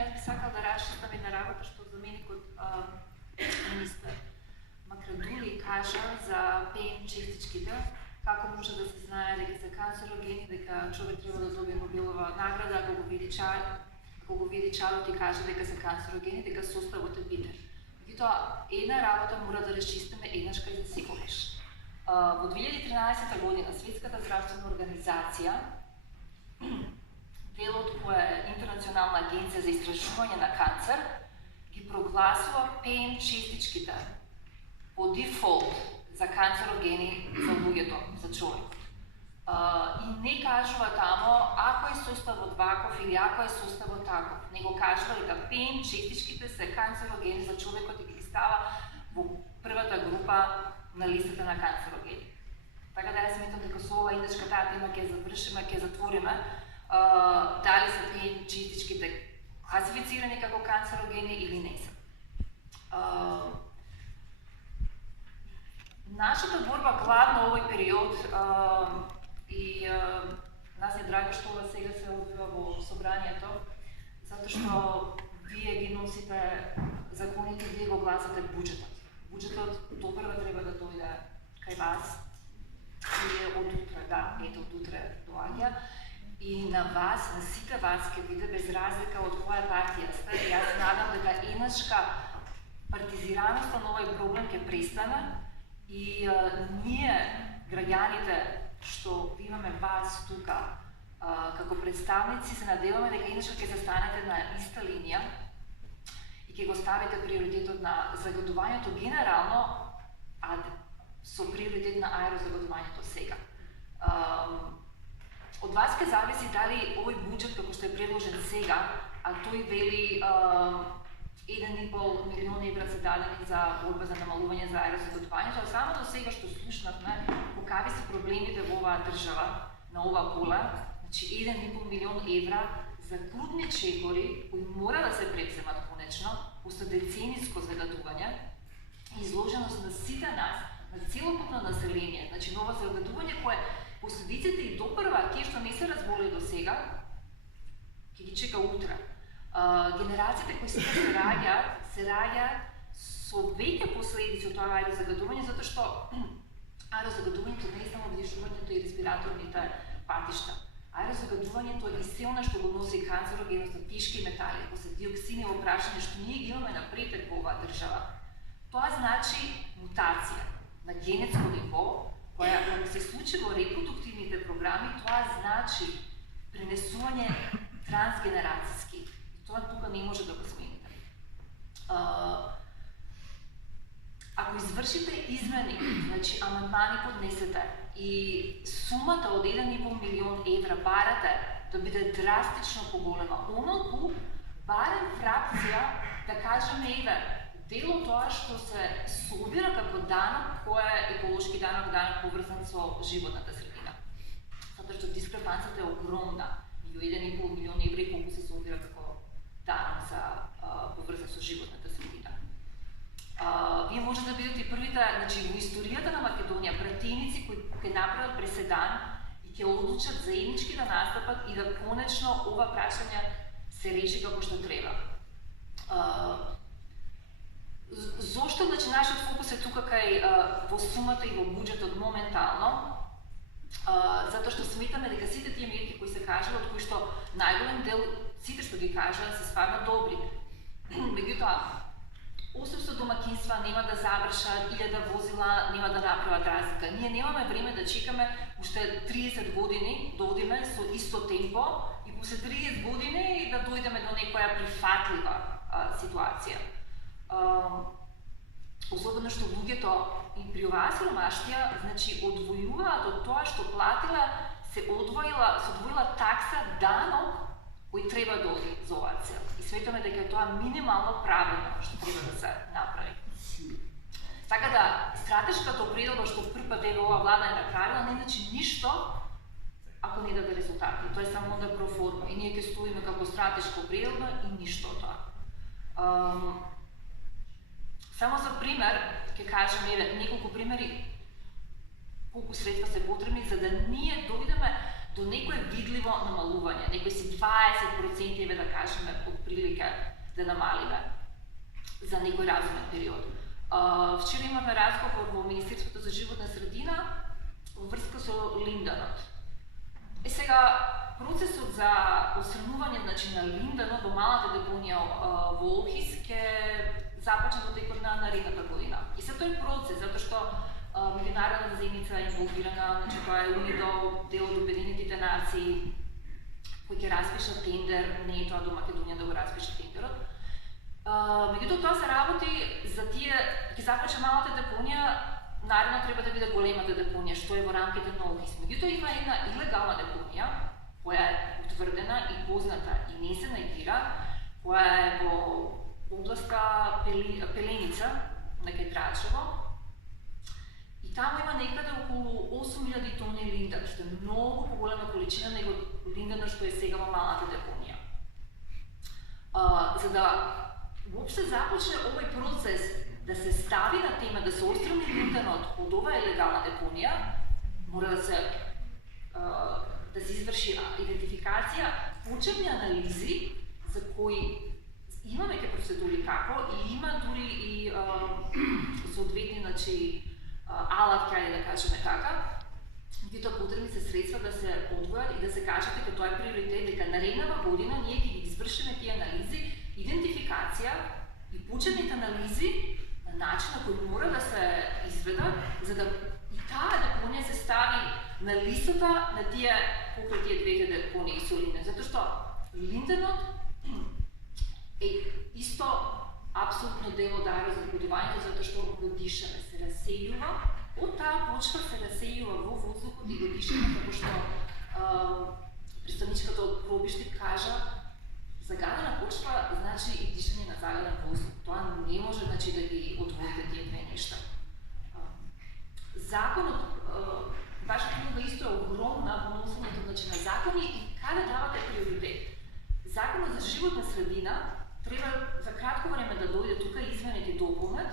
jaz bi sakala da raščistam jedna работа, што за мене код министар Макрадули кажа за ПМ честичките, како може да се знае дека се канцерогени, дека човек треба да добие Нобелова награда, ако го види чарот и каже дека се канцерогени, дека составот е битен. Меѓутоа, една работа мора да расчистиме еднаш кај за секогаш. Во 2013 година Светската здравствена организација, делот која е Интернационална агенција за истражување на канцер, ги прогласува ПМ честичките по дефолт за канцерогени за луѓето, за човекот. И не кажува тамо ако е составот ваков или ако е составот таков. Него кажува дека ПМ честичките се канцерогени за човекот и ги става во првата група на листата на канцерогени. Така да ја сметам дека со ова индечка таа тема ќе завршиме, ќе затвориме. Дали се ПМ честичките класифицирани како канцерогени или не се. Нашата борба главно овој период и нас е драго што ова сега се одвива во собранието, затоа што вие ги носите законите, вие го гласате буџетот. Буџетот допрва треба да дојде кај вас и од утре, да, ето од утре доаѓа. И на вас, на сите вас, ќе биде без разлика од која партија сте. И јас надам дека еднашка партизираноста на овој проблем ќе престане и ние, граѓаните, што имаме вас тука како представници, се надеваме дека еднашка ќе застанете на иста линија и ќе го ставите приоритетот на загадувањето генерално, а со приоритет на аерозагадувањето сега. Од вас ќе зависи дали овој буџет како што е предложен сега, а тој вели 1,5 милион евра се дадени за борба за намалување за аерозагадувањето, а само до сега што слушнавме какви се проблемите во оваа држава, на ова пола, значи 1,5 милион евра за крутни чекори кои мора да се превземат конечно, после децениско загадување и изложеност на сите нас, на целокупно население, значи ново загадување кое последиците и допрва, тие што не се разболе до сега, ќе ги чека утре. Генерациите кои сега се раѓаат со веќе последици од тоа аерозагадување, затоа што аерозагадувањето не е само вдишувањето и респираторните патишта. Аерозагадувањето е се она што го носи канцерогеност на тешки метали, после диоксини во прашање што ние ги имаме на претек во оваа држава. Тоа значи мутација на генетско ниво, која кога се случи во репродуктивните програми, тоа значи пренесување трансгенерацијски. Тоа тука не може да го смените. Ако извршите измени, значи амандмани поднесете и сумата од 1,5 милион евра барате да биде драстично поголема, оноку барем фракција да кажеме еве дел од тоа што се собира како данок, кој е еколошки данок, данок поврзан со животната средина. Затоа што дискрепанцията е огромна меѓу 1,5 милион евра и колку се собира како данок за поврзан со животната средина. Вие може да бидете првите, значи во историјата на Македонија, пратеници кои ќе направат преседан и ќе одлучат заеднички да настапат и да конечно ова прашање се реши како што треба. Зошто значи нашиот фокус е тука кај во сумата и во буџетот моментално? Затоа што сметаме дека сите тие мерки кои се кажува, од кои што најголем дел сите што ги кажа се стварно добри. Меѓутоа, 800 домакинства нема да завршат, 1000 возила нема да направат разлика. Ние немаме време да чекаме уште 30 години да одиме со исто темпо и после 30 години да дојдеме до некоја прифатлива ситуација. Особено што луѓето и при оваа сиромаштија, значи одвојуваат од тоа што платила, се одвоила такса данок кој треба да оди за оваа цел. И сметаме дека тоа минимално правилно што треба да се направи. Така да, стратешката определба што прв пат ова влада е направила не значи ништо ако не даде резултати. Тоа е само да проформа и ние ќе стоиме како стратешка определба и ништо од тоа. Само за пример, ќе кажам неколку примери колку средства се потребни за да ние дојдеме до до некое видливо намалување, некои си 20% да кажеме отприлike да намалиме за некој разумен период. Вчера имаме разговор во Министерството за животна средина во врска со линданот. Сега процесот за отстранување на линданот во малата депонија во Охрид ќе започне во текот на наредната година. И се тој процес затоа што меѓународната заедница е инволвирана, тоа е УНИДО, дел од Обединетите нации, кој ќе распиша тендер, не е тоа до Македонија да го распиша тендерот. Меѓутоа тоа се работи за тие, ќе започне малата депонија, наредно треба да биде големата депонија, што е во рамките на Охрид. Меѓутоа има една илегална депонија, која е утврдена и позната и не се негира, која е во областа Пеленица, на кај Драчево. И таму има некаде околу 8000 тони линдан, што е многу поголема количина него линдана што е сега во малата депонија. За да воопште започне овој процес да се стави на тема, да се отстрани линданот од оваа легална депонија, мора да се изврши идентификација, почетни анализи за кои имаме ке процедури како и има дури и соодветни алат, кај да кажеме така, меѓутоа потребни се средства да се одвојат и да се каже дека тоа е приоритет, дека нареднава година ние ќе ги извршиме тие анализи, идентификација и почетните анализи на начин на кој мора да се изведат, за да и таа депонија се стави на листата на тие покрај тие 2000 депонии со линден, затоа што линденот е исто апсолутно дел од аерозагадувањето, затоа што го дишаме, се раселјува, од таа почва се раселјува во воздухот и го дишаме, како што представничката од пробишти кажа, загадена почва значи и дишање на загаден воздух. Тоа не може да ги одвоите тие две нешта. Законот, вашата книга исто е огромна во носењето на закони и каде давате приоритет. Законот за животна средина треба за кратко време да дојде тука и измените дополнет.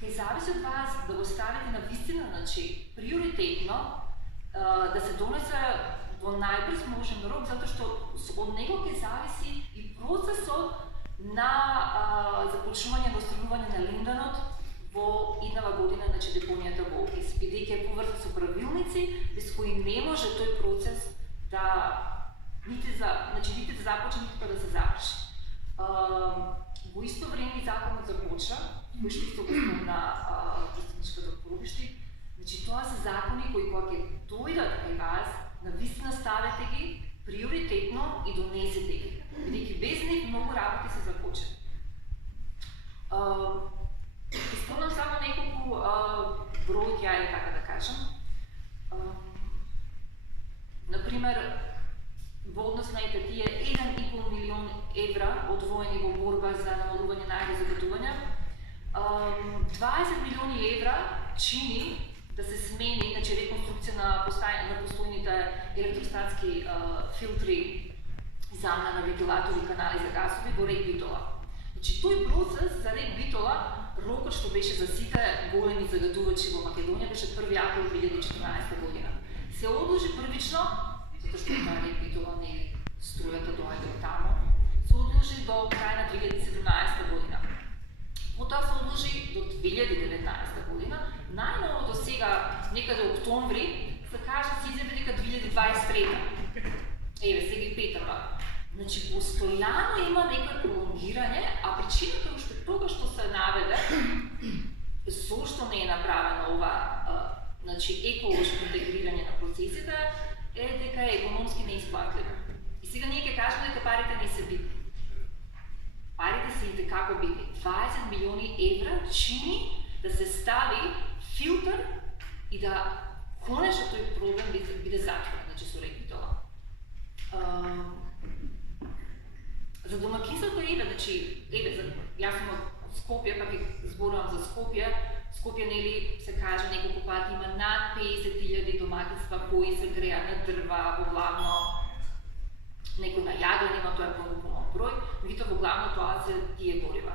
Кај зависи од вас да го ставите на вистина, приоритетно да се донесе во најбрз можен рок, затоа што од него ќе зависи и процесот на започнување на отстранување на линданот во иднава година, депонијата во Охрид, бидејќи е поврзан со правилници без кои не може тој процес да нити да започне, нити да се заврши. Во исто време и законот започна, кој што исто го спомна представничката од пробишти, тоа се закони кои кога ќе дојдат кај вас, навистина ставете ги приоритетно и донесете ги, бидејќи без нив многу работи се започне. Спомнам само неколку бројки, ајде така да кажам. Например, во однос на тие 1,5 милион евра одвоени во борба за намалување на аерозагадување, 20 милиони евра чини да се смени, реконструкција на постојните електростатски филтри и замена на вентилатори и канали за гасови во рек Битола. Тој процес за рек Битола, рокот што беше за сите големи загадувачи во Македонија беше 1 април 2014 година. Се одложи првично, затоа што на рек Битола не струјата доаѓа од таму, се одложи до крај на 2017 година. Потоа се одложи до 2019 година. Најново до сега, некаде октомври, се кажа се изјави дека 2023. Еве, сега и петрва. Постојано има некој пролонгирање, а причината е уште тога што се наведе, зошто не е направено ова еколошко интегрирање на процесите, е дека е економски неисплатливо. И сега ние ќе кажеме дека парите не се битни. Парите се и како битни. 20 милиони евра чини да се стави филтер и да конечно тој проблем биде затворен, со рек Битола. За домакинството јас сум од Скопје, па ќе зборувам за Скопје. Скопје, се кажа неколку пати, има над 50.000 домакинства кои се греат на дрва, во главно некој на јаглен има, тоа е многу помал број, меѓутоа во главно тоа се тие горива.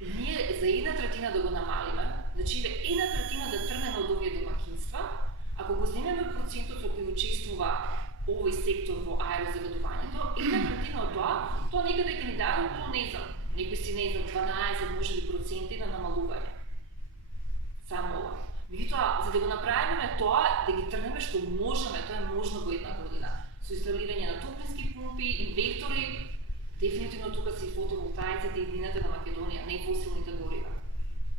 Ние за 1/3 да го намалиме, 1/3 да тргнеме од овие домакинства, Ако го земеме процентот со кој учествува овој сектор во аерозагадувањето, една третина од тоа некаде ќе ни даде околу, не знам, некој си не знам, 12 може би проценти на намалување. Само ова. Меѓутоа, за да го направиме тоа, да ги тргнеме што можеме, тоа е можно во една година. Со инсталирање на топлински пумпи, инвектори, дефинитивно тука се и фотоволтаиците и иднината на Македонија, не и фосилните горива.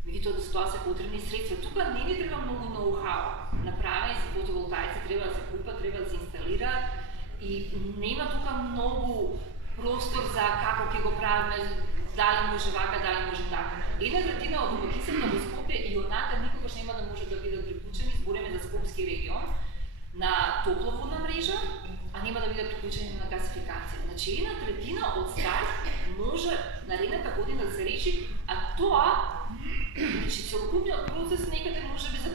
Меѓутоа, за тоа се потребни средства. Тука не ни треба многу ноу-хау. Направени за фотоволтаици треба да се купат, треба да се инсталираат и нема тука многу простор за како ќе го правиме, дали може вака, дали може така. Една третина од домаќинствата во Скопје и онака никогаш нема да може да бидат приклучени, збориме за Скопски регион, на топловодна мрежа, а нема да бидат приклучени на гасификација. Значи, една третина од старт може наредната година да се реши, а тоа, значи, целокупниот процес некаде може би за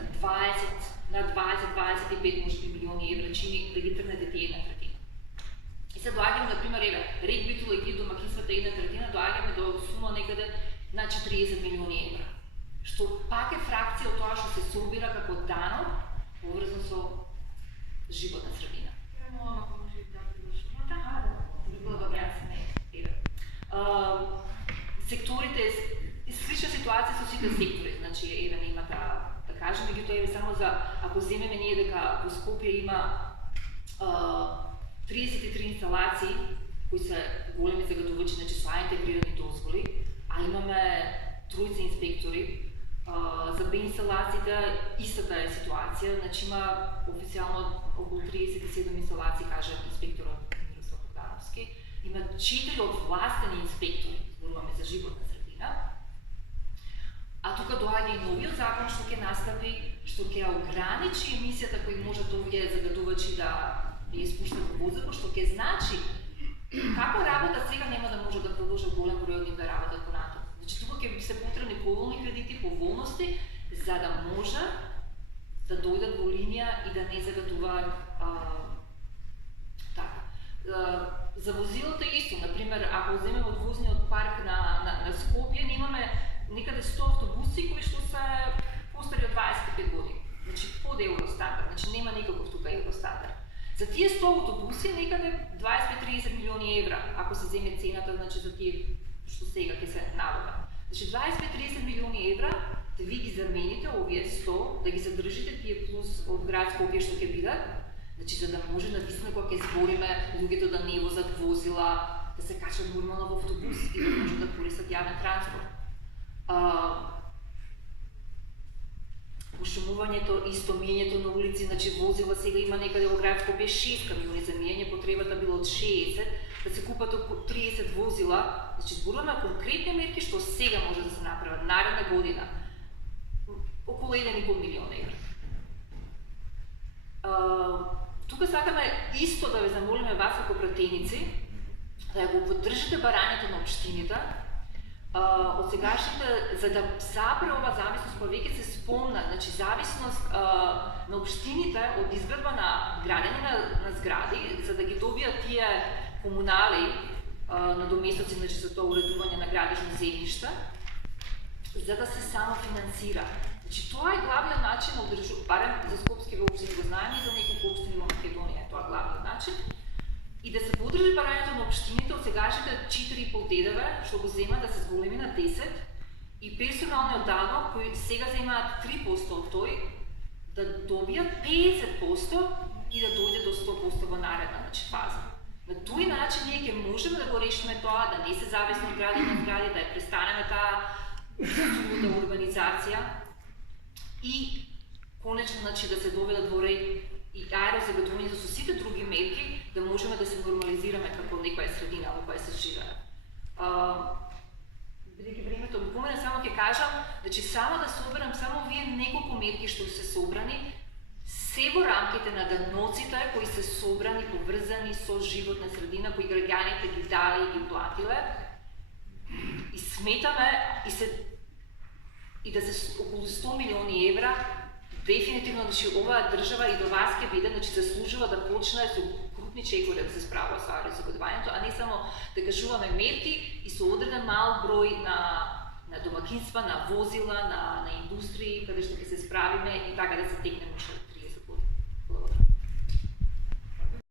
20-25 може би милиони евра чини да ги тргнете тие една третина. И се доаѓаме, например, ред битул и домаќинствата една третина, доаѓаме до сума некаде на 40 милиони евра. Што пак е фракција од тоа што се собира како данок поврзан со животна средина. Молам ако може да дадете сумата. Било добро, јас не. Секторите, слична ситуација со сите сектори, значи еве нема да кажеме, меѓутоа еве само за ако земеме ние дека во Скопје има 33 инсталации кои се големи загадувачи, значи со интегрирани дозволи, а имаме тројца инспектори. За Б инсталациите истата е ситуација, значи има официјално околу 37 инсталации, каже инспекторот Мирослав Богдановски. Има 4 од властени инспектори, зборуваме за животна средина. А тука доаѓа и новиот закон што ќе настапи, што ќе ограничи емисијата кои можат овие загадувачи да ја испуштат во воздухот, што ќе значи како работа сега нема да може да продолжат голем број од нив да работат понатаму. Значи тука ќе се потребни поволни кредити, поволности, за да може да дојдат во линија и да не загадуваат така. За возилата исто, например, ако земеме од возниот парк на Скопје, немаме некаде 100 автобуси кои што се постари од 25 години. Значи под евростандард, значи нема никаков тука евростандард. За тие 100 автобуси некаде 25-30 милиони евра, ако се земе цената, значи за тие што сега ќе се наводат. Значи 25-30 милиони евра да ви ги замените овие 100, да ги задржите тие плюс од град Скопје што ќе бидат, значи за да може навистина кога ќе збориме луѓето да не возат возила, да се качат нормално во автобус и да може да користат јавен транспорт. Пошумувањето, исто мијањето на улици, значи возила сега има некаде во град Скопје 6 камиони за мијање, потребата било од 60, да се купат околу 30 возила. Значи зборуваме конкретни мерки што сега може да се направат наредна година. Околу 1,5 милион евра. Тука сакаме исто да ве замолиме вас како пратеници да го поддржите барањето на општините, од сегашните, за да запре ова зависност, која веќе се спомна, значи зависност на општините од изградба на градење на згради, за да ги добијат тие комунали на доместоци, значи за тоа уредување на градежни земјишта, за да се самофинансира. Значи тоа е главниот начин на одржување, барем за Скопски општини го знаеме и за неколку општини во Македонија, тоа е главниот начин. И да се подржи барањето на општините од сегашните 4,5 ДДВ, што го земат да се зголеми на 10, и персоналниот данок, кои сега земаат 3% од тој, да добијат 50% и да дојде до 100% во наредна фаза. На тој начин ние ќе можеме да го решиме тоа, да не се зависни од гради на гради, да ја престанеме таа сулуда урбанизација и конечно значи да се доведат во ред и аерозагадувањето со сите други мерки, да можеме да се нормализираме како некоја средина во која се живее. Бидејќи времето ми помине, само ќе кажам, значи само да соберам само овие неколку мерки што се собрани, се во рамките на даноците кои се собрани, поврзани со животна средина, кои граѓаните ги дали и ги платиле, и сметаме и да се околу 100 милиони евра. Дефинитивно, значи, оваа држава и до вас ќе биде, значи, заслужува да почне со крупни чекови да се справува со аерозагадувањето, а не само да кажуваме мерки и со одреден мал број на домакинства, на возила, на индустрии, каде што ќе се справиме и така да се текнеме уште